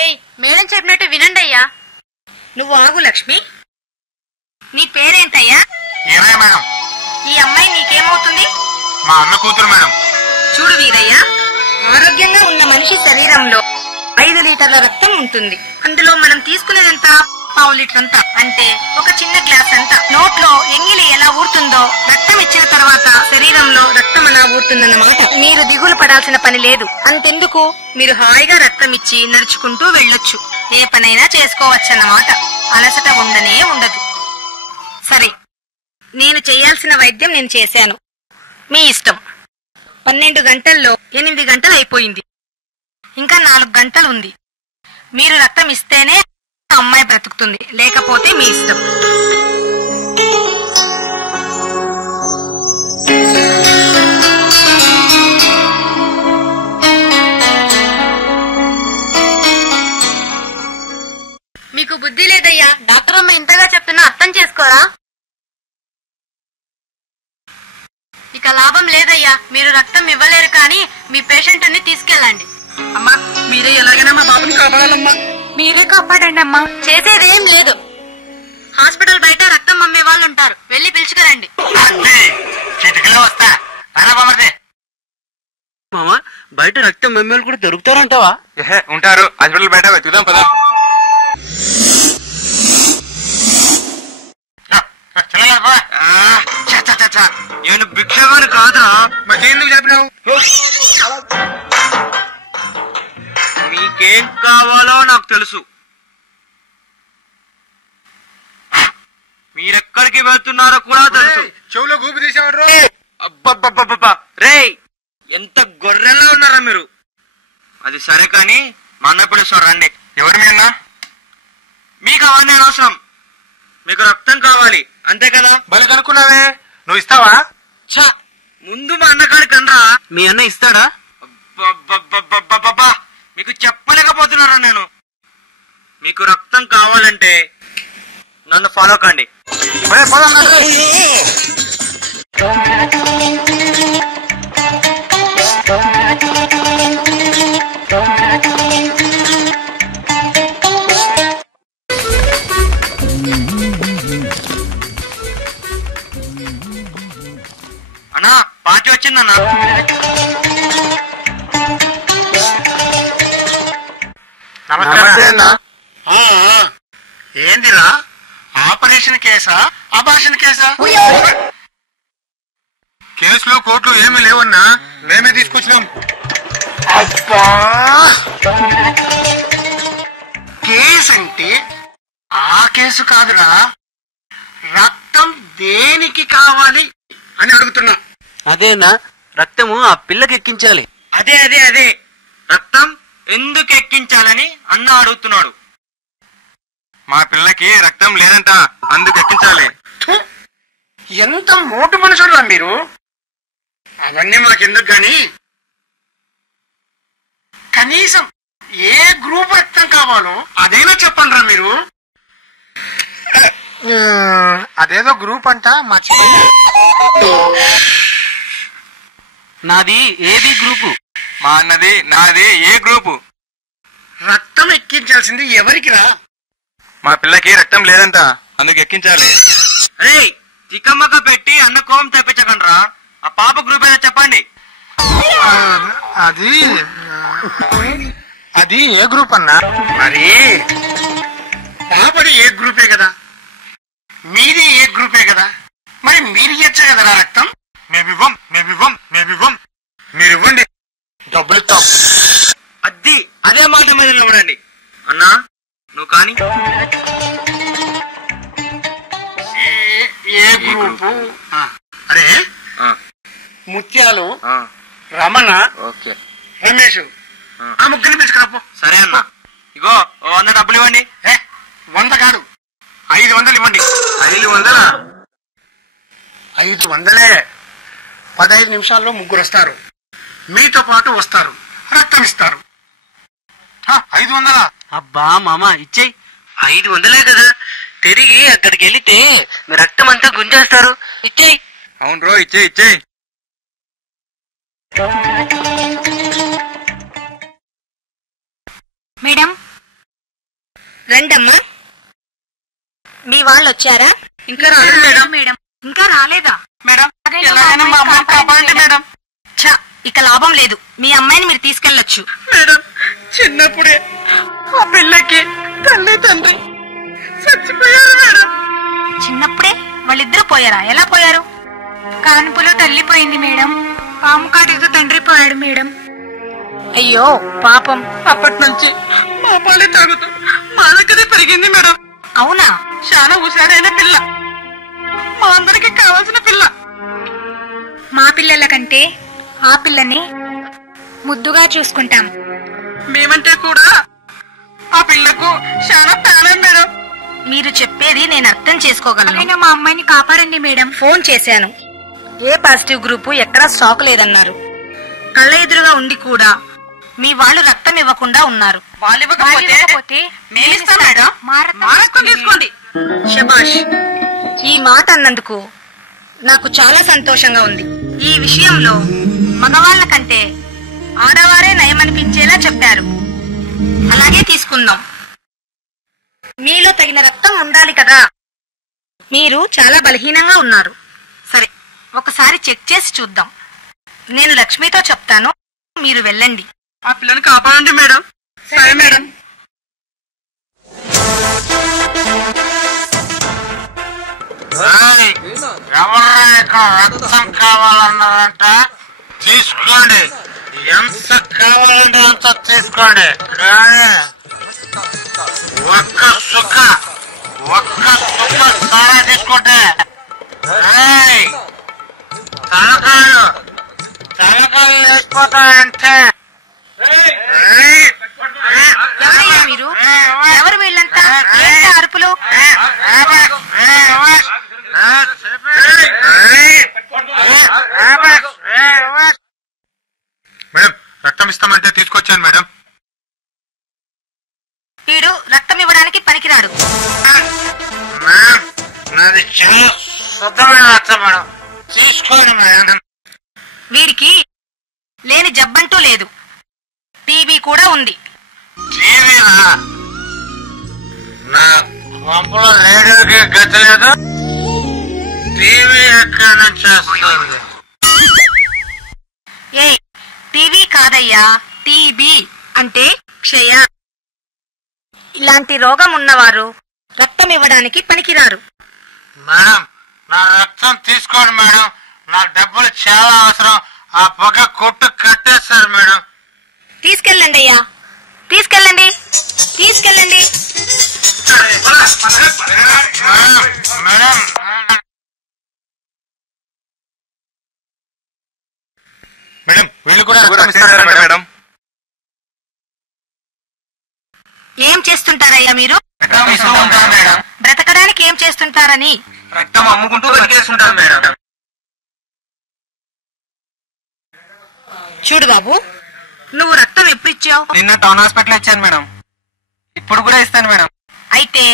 ఏయ్, మేడం చెప్పినట్టు వినండి అయ్యా. నువ్వు ఆగు లక్ష్మి. నీ పేరేంటయ్యా? ఏమయ్య మేడం? ఈ అమ్మాయి నీకేమవుతుంది? మా అన్న కూతురు మేడం. చూడు వీరయ్య, ఆరోగ్యంగా ఉన్న మనిషి శరీరంలో 5 లీటర్ల రక్తం ఉంటుంది. అందులో మనం తీసుకునేదంతా 1/2 లీటర్ అంతా, అంటే ఒక చిన్న గ్లాస్ అంతా. నోట్లో ఎంగిలి ఎలా ఊరుతుందో రక్తం ఇచ్చిన తర్వాత శరీరంలో రక్తం అలా ఊరుతుందన్నమాట. మీరు దిగులు పడాల్సిన పని లేదు. అంతెందుకు, మీరు హాయిగా రక్తం ఇచ్చి నడుచుకుంటూ వెళ్ళొచ్చు. ఏ పనైనా చేసుకోవచ్చన్నమాట. అలసట ఉండనే ఉండదు. సరే, నేను చేయాల్సిన వైద్యం నేను చేశాను. మీ ఇష్టం. 12 గంటల్లో 8 గంటలు అయిపోయింది. ఇంకా 4 గంటలు ఉంది. మీరు రక్తం ఇస్తేనే అమ్మాయి బ్రతుకుతుంది, లేకపోతే మీ ఇష్టం. మీకు బుద్ధి లేదయ్యా. డాక్టర్ అమ్మ ఇంతగా చెప్తున్నా అర్థం చేసుకోరా? ఇక లాభం లేదయ్యా. మీరు రక్తం ఇవ్వలేరు, కానీ మీ పేషెంట్ ని తీసుకెళ్ళండి. అమ్మా, మీరే ఎలాగైనా మా బాబుని కాపాడాలమ్మా. మీరే కాపాడండి అమ్మా. చేసేదేం లేదు. హాస్పిటల్ బయట రక్తం అమ్మే వాళ్ళు ఉంటారు, వెళ్లి పిలుచుకురండి. చిటికలో వస్తా. మామ, బయట రక్తం ఎమ్మెల్యేలు కూడా దొరుకుతారంటావా? ఉంటారు. హాస్పిటల్ బయట వెతుకుదాం పదా. నేను భిక్షగాని కాదా? మరెందుకు చెప్పినావు? మీకేం కావాలో నాకు తెలుసు. మీరెక్కడికి వెళ్తున్నారో కూడా తెలుసు. చెవులో గూపి తీసేవాడు. అబ్బబ్బబ్బబ్బా, రేయ్, ఎంత గొర్రెలా ఉన్నారా మీరు? అది సరే కాని మా అన్న పిలుస్తారు, రండి. ఎవరు మీ అన్న? మీకు అవన్నీ అనవసరం. మీకు రక్తం కావాలి అంతే కదా? బలి కనుక్కున్నావే, నువ్వు ఇస్తావా? ఛ, ముందు మా అన్నగారికి అనరా. మీ అన్న ఇస్తాడా? అబ్బబ్బబ్బబ్బబ్బా, మీకు చెప్పలేకపోతున్నారా నేను? మీకు రక్తం కావాలంటే నన్ను ఫాలో కండి. అన్నా, పార్టీ వచ్చిందన్నా. నమస్తే అన్న. ఏందిరా, ఆపరేషన్ కేసా, అబార్షన్ కేసా? కేసులు కోర్టులు ఏమీ లేవన్నా, మేమే తీసుకొచ్చినాం. అబ్బా, కేసు అంటే ఆ కేసు కాదురా, రక్తం దేనికి కావాలి అని అడుగుతున్నా. అదేనా, రక్తము ఆ పిల్లకి ఎక్కించాలి. అదే అదే అదే, రక్తం ఎందుకు ఎక్కించాలని అన్న అడుగుతున్నాడు. మా పిల్లకి రక్తం లేదంట, అందుకు ఎక్కించాలి. ఎంత మోటు మనుషులు మీరు. అవన్నీ మాకెందుకు గాని, కనీసం ఏ గ్రూప్ రక్తం కావాలో అదేనా చెప్పండి రా మీరు. అదేదో గ్రూప్ అంట, మర్చిపోయా. నాది ఏబి గ్రూపు. మా అన్నది నాది ఏ గ్రూపు. రక్తం ఎక్కించాల్సింది ఎవరికి రా? మా పిల్లకి రక్తం లేదంట, అందుకు ఎక్కించాలి. అరే, తికమ్మక పెట్టి అన్న కోపం తెప్పించకండి రా. ఆ పాప గ్రూప్ ఏదో చెప్పండి. అది ఏ గ్రూప్ అన్నా? మరి పాపడి ఏ గ్రూపే కదా, మీది ఏ గ్రూపే కదా, మరి మీరు ఇచ్చ కదరా రక్తం. మేమివ్వం. మీరు ఇవ్వండి, డబ్బులు ఇస్తాం. అదే మాట మీద నిలబడండి. అన్నా, నువ్వు కానీ. ఏ గ్రూపు? అరే, ముత్యాలు, రమణ, రమేష్, ఆ ముగ్గురిని పిలుచుకురాపో. సరే అన్న. ఇగో 100 డబ్బులు ఇవ్వండి. 100 కాదు, 500 ఇవ్వండి. 500? 500. 15 నిమిషాల్లో ముగ్గురు వస్తారు, మీతో పాటు వస్తారు, రక్తం ఇస్తారు. 500? అబ్బా మామ, ఇచ్చేయి. 500 కదా, తిరిగి అక్కడికి వెళితే మీ రక్తం అంతా గుంజేస్తారు. ఇచ్చేయి. అవును రో, ఇచ్చే మేడం రండమ్మా. మీ వాళ్ళు వచ్చారా? ఇంకా రాలేదు మేడం. మేడం ఇంకా రాలేదా? మేడం ఎలాగైనా మా అమ్మాయిని కాపాడండి మేడం. ఛ, ఇక లాభం లేదు. మీ అమ్మాయిని మీరు తీసుకెళ్లొచ్చు. మేడం చిన్నప్పుడే ఆ పిల్లకి తల్లి తండ్రి చచ్చిపోయారు మేడం. చిన్నప్పుడే వాళ్ళిద్దరు పోయారా? ఎలా పోయారు? కాన్పులో తల్లి పోయింది మేడం. పాము కాటితో తండ్రి పోయాడు మేడం. అయ్యో పాపం. అప్పటి నుంచి మా పాలే తాగుతూ మా దగ్గరే పెరిగింది మేడం. అవునా? చాలా హుషారైన పిల్ల, మా అందరికి కావాల్సిన పిల్ల. మా పిల్లల కంటే ఆ పిల్లని ముద్దుగా చూసుకుంటాం. మేమంటే కూడా ఆ పిల్లకు చాలా ప్రాణం మేడం. మీరు చెప్పేది నేను అర్థం చేసుకోగలను. మా అమ్మాయిని కాపాడండి మేడం. ఫోన్ చేశాను. ఏ పాజిటివ్ గ్రూపు ఎక్కడా స్టాక్ లేదన్నారు. కళ్ళ ఎదురుగా ఉండి కూడా మీ వాళ్ళు రక్తం ఇవ్వకుండా ఉన్నారు. వాళ్ళు ఇవ్వకపోతే మేమిస్తాం మేడం. మా రక్తం తీసుకోండి. శబాష్. ఈ మాట అన్నందుకు నాకు చాలా సంతోషంగా ఉంది. ఈ విషయంలో మగవాళ్ల కంటే ఆడవారే నయమనిపించేలా చెప్పారు. అలాగే తీసుకుందాం. మీలో తగిన రక్తం ఉండాలి కదా. మీరు చాలా బలహీనంగా ఉన్నారు. సరే, ఒకసారి చెక్ చేసి చూద్దాం. నేను లక్ష్మితో చెప్తాను, మీరు వెళ్ళండి. ఆ పిల్లని కాపాడండి మేడం. సరే మేడం. ఎవరు ఇక్కడ రక్తం కావాలన్నారంట? తీసుకోండి, ఎంత కావాలంటే అంత తీసుకోండి. కానీ ఒక్క సుక్క సారా తీసుకుంటే తలకాయలు లేచిపోతాయంటే. ఎవరయ్యా మీరు? ఎవరు వీళ్ళంతా? ఏంటి అరుపులు? మేడం రక్తం ఇస్తామంటే తీసుకొచ్చాను మేడం. వీడు రక్తం ఇవ్వడానికి పనికిరాడు. నాది చాలా శుద్ధమైన రక్తం మేడం, తీసుకోండి మేడం. వీడికి లేని జబ్బంటూ లేదు. టీబీ కూడా ఉంది. టీవీనా? నా కొంపలో రేడియోకి గతి లేదు. టీవీ ఎక్కడి నుంచి వస్తుంది? ఏ టీవీ కాదయ్యా, టీబీ అంటే క్షయ. ఇలాంటి రోగం ఉన్నవారు రక్తం ఇవ్వడానికి పనికిరారు. మేడం నా రక్తం తీసుకోండి మేడం. నా డబ్బులు చాలా అవసరం. ఆ పక్క కొట్టు కట్టేస్తారు మేడం. తీసుకెళ్ళండి అయ్యా, తీసుకెళ్ళండి. మేడం మేడం వీళ్ళు కూడా రక్తం ఇస్తారా మేడం? ఏం చేస్తుంటారయ్యా మీరు? రక్తం ఇస్తూ ఉంటాం మేడం. బ్రతకడానికి ఏం చేస్తుంటారని? రక్తం అమ్ముకుంటూ బతికేస్తుంటాం మేడం. చూడు బాబు, నువ్వు రక్తం ఎప్పుడు ఇచ్చావు? నిన్న టౌన్ హాస్పిటల్ ఇచ్చాను మేడం. ఇప్పుడు కూడా ఇస్తాను మేడం. అయితే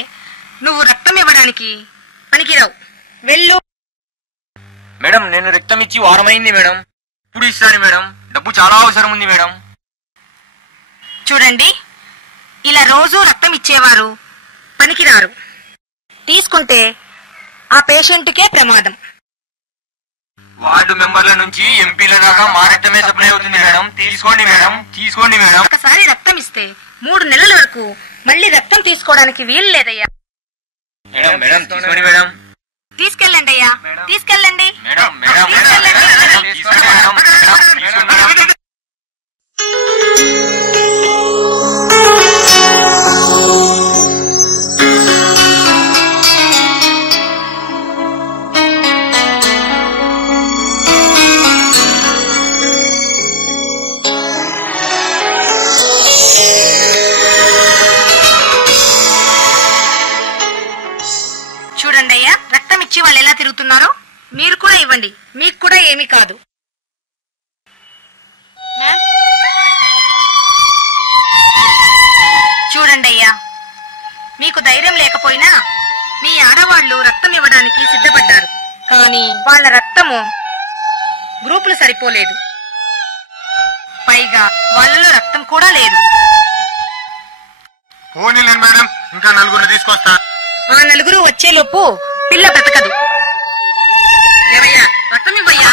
నువ్వు రక్తం ఇవ్వడానికి పనికిరావు. వెళ్ళు. మేడం నేను రక్తం ఇచ్చి వారమైంది మేడం. ఇప్పుడు ఇస్తాను మేడం. డబ్బు చాలా అవసరం ఉంది మేడం. చూడండి, ఇలా రోజు రక్తం ఇచ్చేవారు పనికిరారు. తీసుకుంటే ఆ పేషెంట్కే ప్రమాదం. వార్డు మెంబర్ల నుంచి ఎంపీల దాకా మా రక్తమే సప్లై అవుతుంది మేడం. తీసుకోండి మేడం. ఒకసారి రక్తం ఇస్తే 3 నెలల వరకు మళ్ళీ రక్తం తీసుకోవడానికి వీలు లేదయ్యా. మేడం తీసుకోండి మేడం. తీసుకెళ్ళండి అయ్యా, తీసుకెళ్ళండి. మేడం తీసుకోండి మేడం. చూడండి అయ్యా, రక్తం ఇచ్చి వాళ్ళు ఎలా తిరుగుతున్నారో మీరు కూడా ఇవ్వండి. మీకు కూడా ఏమీ కాదు. చూడండి అయ్యా, మీకు ధైర్యం లేకపోయినా మీ ఆడవాళ్లు రక్తం ఇవ్వడానికి సిద్ధపడ్డారు. కానీ వాళ్ళ రక్తము గ్రూపులు సరిపోలేదు. పైగా వాళ్ళలో రక్తం కూడా లేదు. పోనీలేండి మేడం, ఇంకా నలుగురు తీసుకొస్తా. ఆ నలుగురు వచ్చేలోపు పిల్ల బ్రతకదు. ఏమయ్యా రక్తం ఇవ్వయ్యా.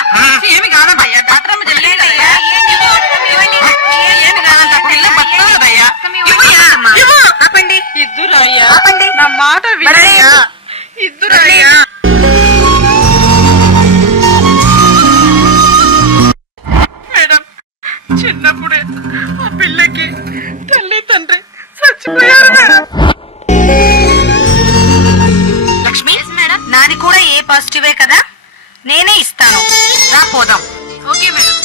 ఏమి కాదయ్యా, డాక్టర్ ఏమి కాదంట, పిల్ల బతకదయ్యా. ఆపండి, ఇద్దురయ్యా, ఆపండి, నా మాట వినయ్యా, ఇద్దురయ్యా. మేడం, చిన్నప్పుడే ఆ పిల్లకి తల్లి తండ్రి చచ్చిపోయారు మేడం. లక్ష్మి, నాది కూడా ఏ పాజిటివే కదా, నేనే ఇస్తాను, రా పోదాం. Okay madam.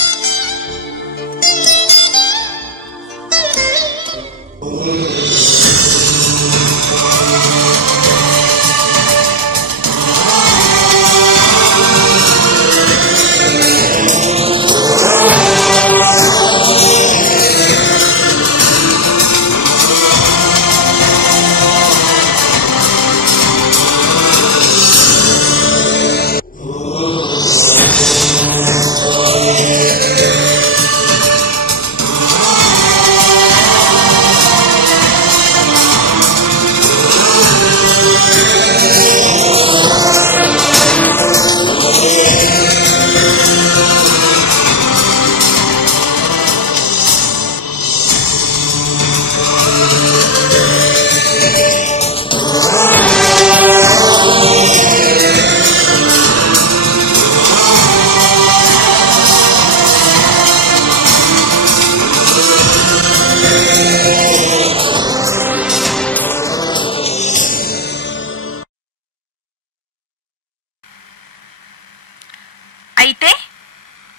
అయితే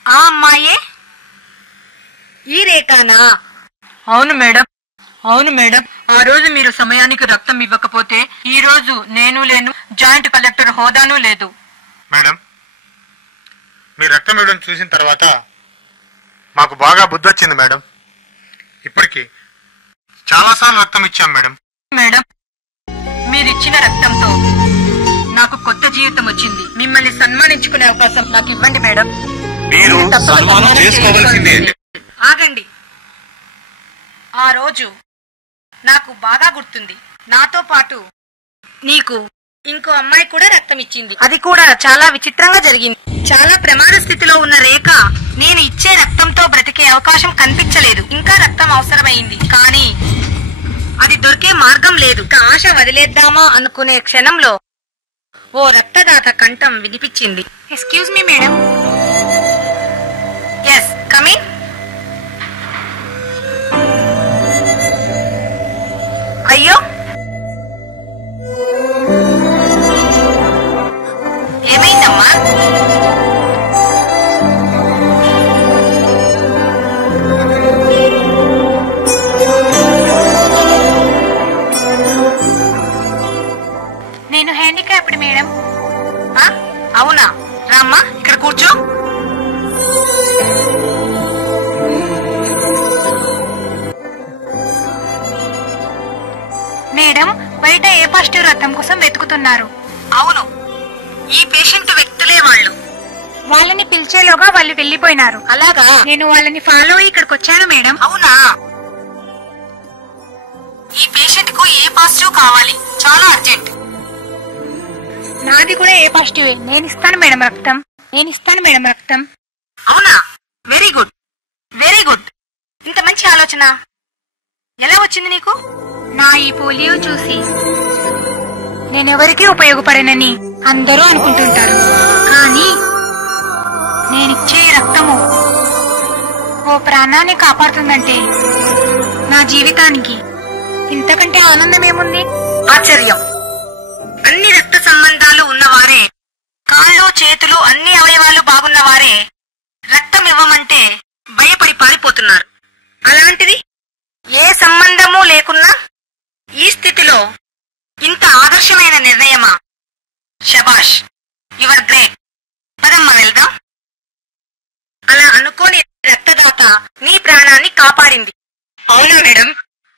ఆ అమ్మాయే ఈ రేఖానా? అవును మేడం, అవును మేడం. ఆ రోజు మీరు సమయానికి రక్తం ఇవ్వకపోతే ఈ రోజు నేను లేను, జాయింట్ కలెక్టర్ హోదాను లేదు. మేడం, మీ రక్తం ఇవ్వడం చూసిన తర్వాత మాకు బాగా బుద్ధి వచ్చింది మేడం. ఇప్పటికి చాలాసార్లు రక్తం ఇచ్చాం మేడం. మేడం, మీరిచ్చిన రక్తంతో నాకు కొత్త జీవితం వచ్చింది. మిమ్మల్ని సన్మానించుకునే అవకాశం నాకు ఇవ్వండి మేడం. మీరు సన్మానం చేసుకోవాల్సిందే. ఆగండి. ఆ రోజు నాకు బాగా గుర్తుంది. నాతో పాటు నీకు ఇంకో అమ్మాయి కూడా రక్తం ఇచ్చింది. అది కూడా చాలా విచిత్రంగా జరిగింది. చాలా ప్రమాద స్థితిలో ఉన్న రేఖ నేను ఇచ్చే రక్తంతో బ్రతికే అవకాశం కనిపించలేదు. ఇంకా రక్తం అవసరమైంది, కానీ అది దొరికే మార్గం లేదు. ఆశ వదిలేద్దామా అనుకునే క్షణంలో ఓ రక్తదాత కంఠం వినిపించింది. Excuse me madam. Yes, coming. అయ్యో, ఏమైందమ్మా? నేను హ్యాండిక్యాప్డ్ మేడం. అవునా? రామ్మా, ఇక్కడ కూర్చో. మేడం, బయట ఏ పాజిటివ్ రక్తం కోసం వెతుకుతున్నారు. అవును, ఈ పేషెంట్ వ్యక్తులే వాళ్ళు. వాళ్ళని పిలిచేలోగా వాళ్ళు వెళ్లిపోయినారు. అలాగా? నేను వాళ్ళని ఫాలో అయ్యి ఇక్కడికి వచ్చాను మేడం. అవునా? ఈ పేషెంట్ కు ఏ పాజిటివ్ కావాలి, చాలా అర్జెంట్. నాది కూడా ఏ పాజిటివ్. నేను ఇస్తాను మేడం రక్తం, నేను ఇస్తాను మేడం రక్తం. అవునా? Very good, very good. ఇంత మంచి ఆలోచన ఎలా వచ్చింది నీకు? నా ఈ పోలియో చూసి నేనెవరికీ ఉపయోగపడనని అందరూ అనుకుంటుంటారు, కానీ నేనిచ్చే రక్తము ఓ ప్రాణాన్ని కాపాడుతుందంటే నా జీవితానికి ఇంతకంటే ఆనందం ఏముంది? ఆశ్చర్యం. అన్ని రక్త సంబంధాలు ఉన్నవారే, కాళ్ళు చేతులు అన్ని అవయవాలు బాగున్నవారే రక్తం ఇవ్వమంటే భయపడి పారిపోతున్నారు. అలాంటిది ఏ సంబంధమూ లేకున్నా ఈ స్థితిలో ఇంత ఆదర్శమైన నిర్ణయమా? శబాష్, యువర్ గ్రేట్. పదమ్మ వెళ్దాం. అలా అనుకోని రక్తదాత నీ ప్రాణాన్ని కాపాడింది. అవునా మేడం?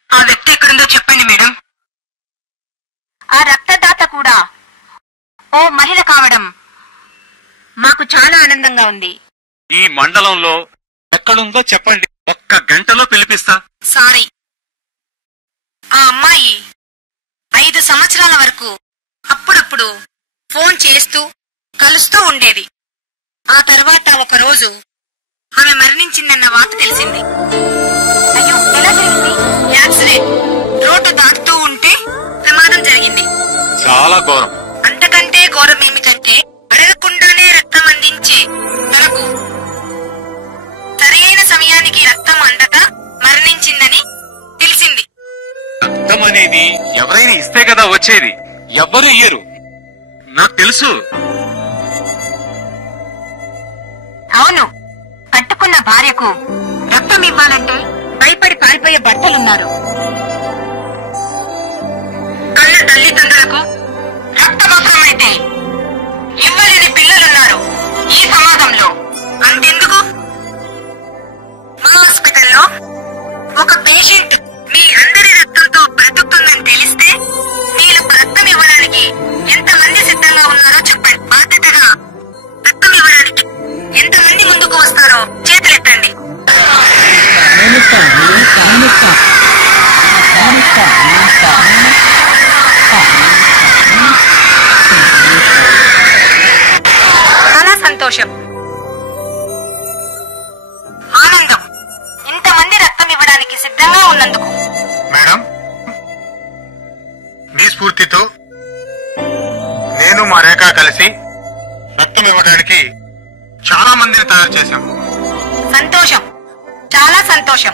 ఆ వ్యక్తి ఎక్కడుందో చెప్పండి మేడం. ఆ రక్తదాత కూడా ఓ మహిళ కావడం మాకు చాలా ఆనందంగా ఉంది. ఈ మండలంలో ఎక్కడుందో చెప్పండి, ఒక్క గంటలో పిలిపిస్తా. సారీ, ఆ అమ్మాయి 5 సంవత్సరాల వరకు అప్పుడప్పుడు ఫోన్ చేస్తూ కలుస్తూ ఉండేది. ఆ తర్వాత ఒక రోజు ఆమె మరణించిందన్న వార్త తెలిసింది. అయ్యో, ఎలా జరిగింది? యాక్సిడెంట్. రోడ్డు దాటుతూ ఉంటే ప్రమాదం జరిగింది. చాలా ఘోరం. అంతకంటే ఘోరం ఏమిటంటే అడగకుండానే రక్తం అందించే తనకు సరైన సమయానికి రక్తం అందక మరణించిందని తెలిసింది. రక్తం అనేది ఎవరైనా ఇస్తే కదా వచ్చేది, ఎవ్వరు ఇయ్యరు, నాకు తెలుసు. అవును, కట్టుకున్న భార్యకు రక్తం ఇవ్వాలంటే భయపడి పారిపోయే భర్తలున్నారు. కన్న తల్లిదండ్రులకు రక్తం అవసరమైతే ఇవ్వలేని పిల్లలున్నారు ఈ సమాజంలో. అంతెందుకు, మా హాస్పిటల్లో ఒక పేషెంట్ మీ అందరి రక్తంతో బ్రతుకుతుందని తెలిస్తే వీళ్ళకు రక్తం ఇవ్వడానికి ఎంతమంది సిద్ధంగా ఉన్నారో చెప్పండి. బాధ్యతగా రక్తం ఇవ్వడానికి ఎంతమంది ముందుకు వస్తారో చేతులెత్తండి. చాలా సంతోషం, ఆనందం ఇంతమంది రక్తం ఇవ్వడానికి సిద్ధంగా ఉన్నందుకు. మేడం, మీ స్ఫూర్తితో నేను మా రేఖ కలిసి రక్తం ఇవ్వడానికి చాలా మందిని తయారు చేశాం. సంతోషం, చాలా సంతోషం.